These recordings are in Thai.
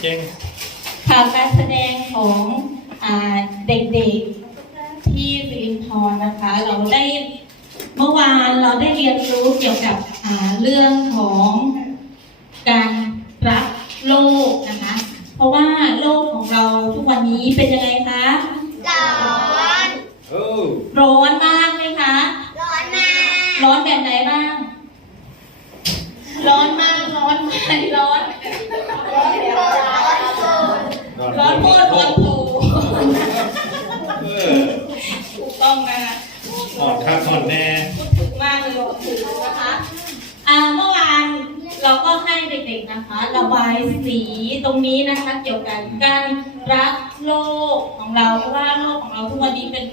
เก่งค่ะการแสดงของอเด็กๆที่สิรินทรนะคะ เราได้เมื่อวานเราได้เรียนรู้เกี่ยวกับเรื่องของการรักโลกนะคะ เพราะว่าโลกของเราทุกวันนี้เป็นยังไงคะ แน่พูดถึงมากเลยบอกถึงนะคะอ่าเมื่อวานเราก็ให้เด็กๆนะคะ ระบายสีตรงนี้นะคะ เกี่ยวกับการรักโลกของเราเพราะว่าโลกของเราทุกวันนี้เป็น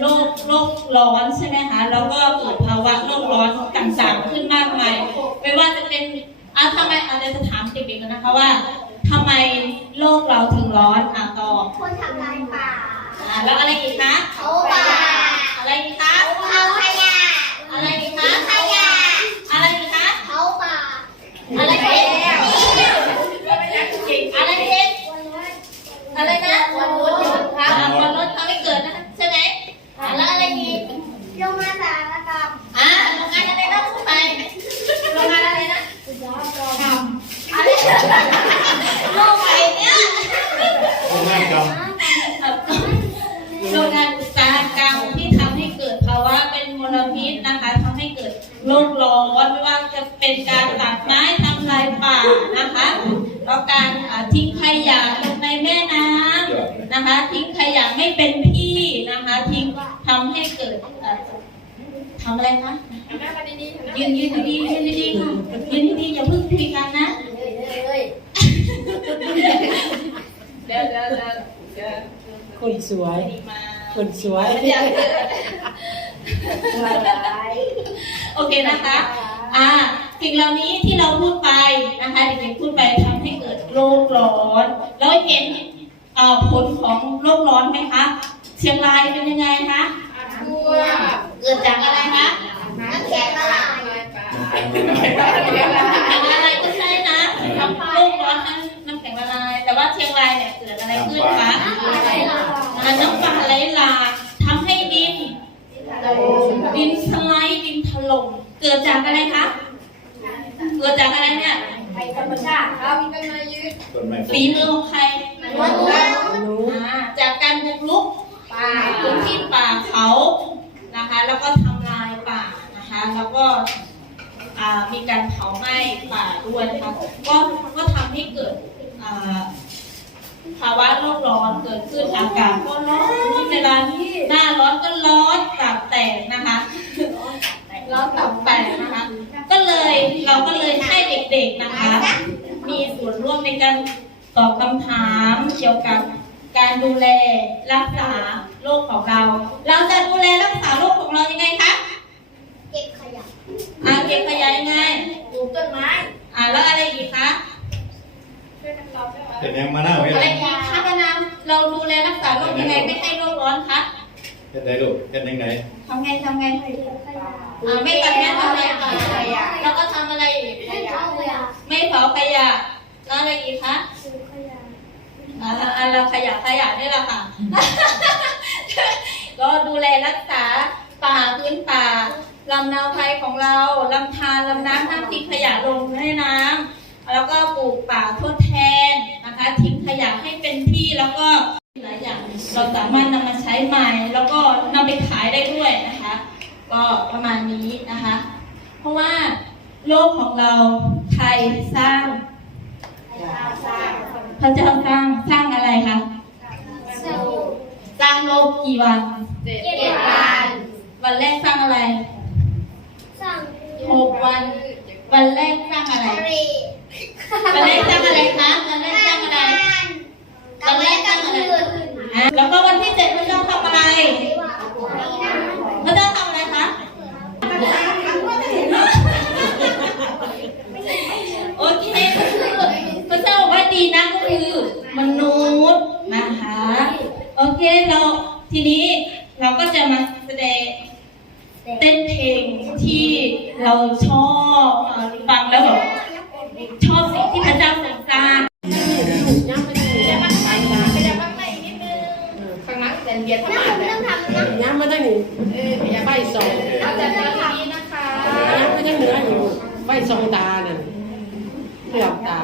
โลกโลกร้อนใช่ไหมคะแล้วก็เกิดภาวะโลกร้อนต่างๆขึ้นมากมายไม่ว่าจะเป็นอะทำไมอาจจะถามเด็กๆกันนะคะว่าทำไมโลกเราถึงร้อนอะตอบ คนทำลายป่า อ่าแล้วอะไรอีกคะ เขาป่า อะไรอีกคะ เขาขยะ อะไรอีกคะ ขยะ อะไรอีกคะ เขาป่า อะไรเองอะไรเองอะไรนะวันรถครับวันรถทำให้เกิดนะใช่ไหมอ่าแล้วอะไรอีก ลงมาสารกรรม อ่าโรงงานอะไรนะพูดไปโรงงานอะไรนะ ท อะไรโรงไหนเนี่ย โอ้แม่ก โรงงานอุตสาหกรรมที่ทำให้เกิดภาวะเป็นมลพิษนะคะทำให้เกิดโลกร้อนไม่ว่าจะเป็นการตัดไม้ทำลายป่านะคะแล้วการอ่าทิ้งขยะลงในแม่น้ำนะคะ ทิ้งขยะไม่เป็นที่นะคะ ทิ้งทำให้เกิดเอ่อทำอะไรคะยืนยืนดีๆยืนดีๆค่ะยืนดีๆอย่าเพิ่งคุยกันนะำเลยเดี๋ยวเดี๋ยวเดี๋ยวเดี๋ยวคนสวยมาคนสวยอยากเกิดโอเคนะคะ อ่าสิ่งเหล่านี้ที่เราพูดไปนะคะเด็กๆพูดไปทำให้เกิดโลกร้อน แล้วเห็นเอ่อผลของโลกร้อนไหมคะ เชียงรายเป็นยังไงคะบัวเกิดจากอะไรคะน้ำแข็งละลายอะไรก็ใช่นะทำโลกร้อนน้ำน้ำแข็งละลาย แต่ว่าเชียงรายเนี่ยเกิดอะไรขึ้นคะน้ำไหลละลายอ่าน้ำป่าไหลหลากทำให้ดิน ดินสไลด์ดินถล่มเกิดจากอะไรคะเกิดจากอะไรเนี่ยภัยธรรมชาติครับำต้นไม้ฝีมือของใครมนุษย์รู้อ่าจากการบุกรุกป่า พื้นที่ป่าเขานะคะ แล้วก็ทำลายป่านะคะ แล้วก็มีการเผาไหม้ป่าด้วยนะคะก็ก็ทำให้เกิดภาวะโลกร้อนเกิดขึ้นอากาศก็ร้อนเวลาหน้าร้อนก็ร้อนตับแตกนะคะร้อนตับแตกนะคะ ก็เลยเราก็เลยให้เด็กๆนะคะ มีส่วนร่วมในการตอบคำถามเกี่ยวกับการดูแลรักษา โรคของเรา เราจะดูแลรักษาโรคของเรายังไงคะ เก็บขยะอ่าเก็บขยะยังไงปลูกต้นไม้ อ่าแล้วอะไรอีกคะเห็นยังมาหน้าเห็นอะไรอีกคะพนามเราดูแลรักษาโรคยังไงไม่ให้โรคร้อนคะเห็นไหนลูกเห็นยังไงทำไงทำไงเก็บขยะอ่าไม่ตัดแม่ทำอะไรป่าแล้วก็ทำอะไรอีกไม่เผาขยะไม่เผาขยะแล้วอะไรอีกคะปลูกขยะอ่าอ่าเราขยะขยะนี่แหละค่ะ ก็ดูแลรักษาป่าพื้นป่าลำนาวไทยของเราลำธารลำน้ำห้ามทิ้งขยะลงแม่น้ำแล้วก็ปลูกป่าทดแทนนะคะทิ้งขยะให้เป็นที่แล้วก็หลายอย่างเราสามารถนำมาใช้ใหม่ แล้วก็นำไปขายได้ด้วยนะคะ ก็ประมาณนี้นะคะ เพราะว่าโลกของเราใครสร้างพระเจ้าสร้างสร้างอะไรคะ สู้ สร้า งโลกกี่วันเจ็ดวัน วันแรกสร้างอะไรสร้างหกวัน วันแรกสร้างอะไร วันแรกสร้างอะไร เบียร์ถ้ามาแบบน้ำม่ตั้งนี่ออพยายไฟสองเอาจากนี้นะคะเนี่ยไม่ตั้งเนืออยู่ไฟสองตาน่ยเปลือกตา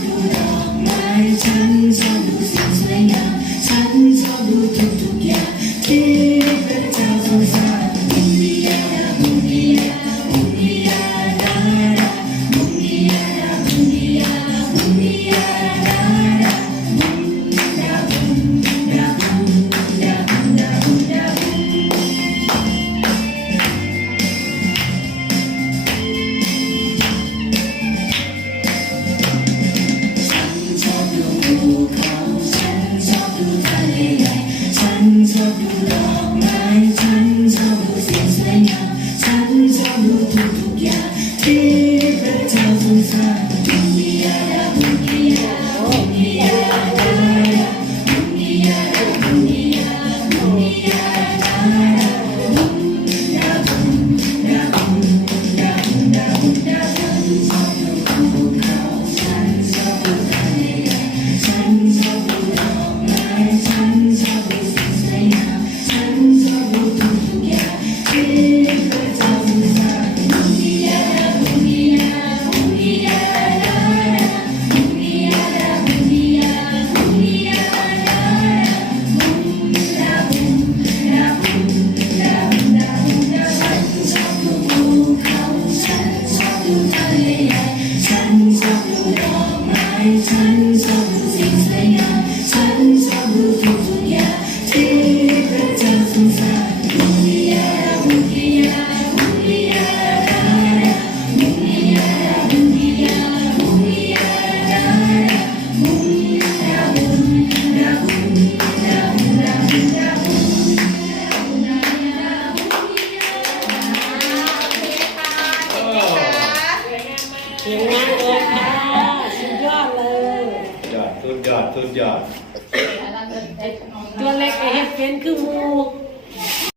Thank you. นช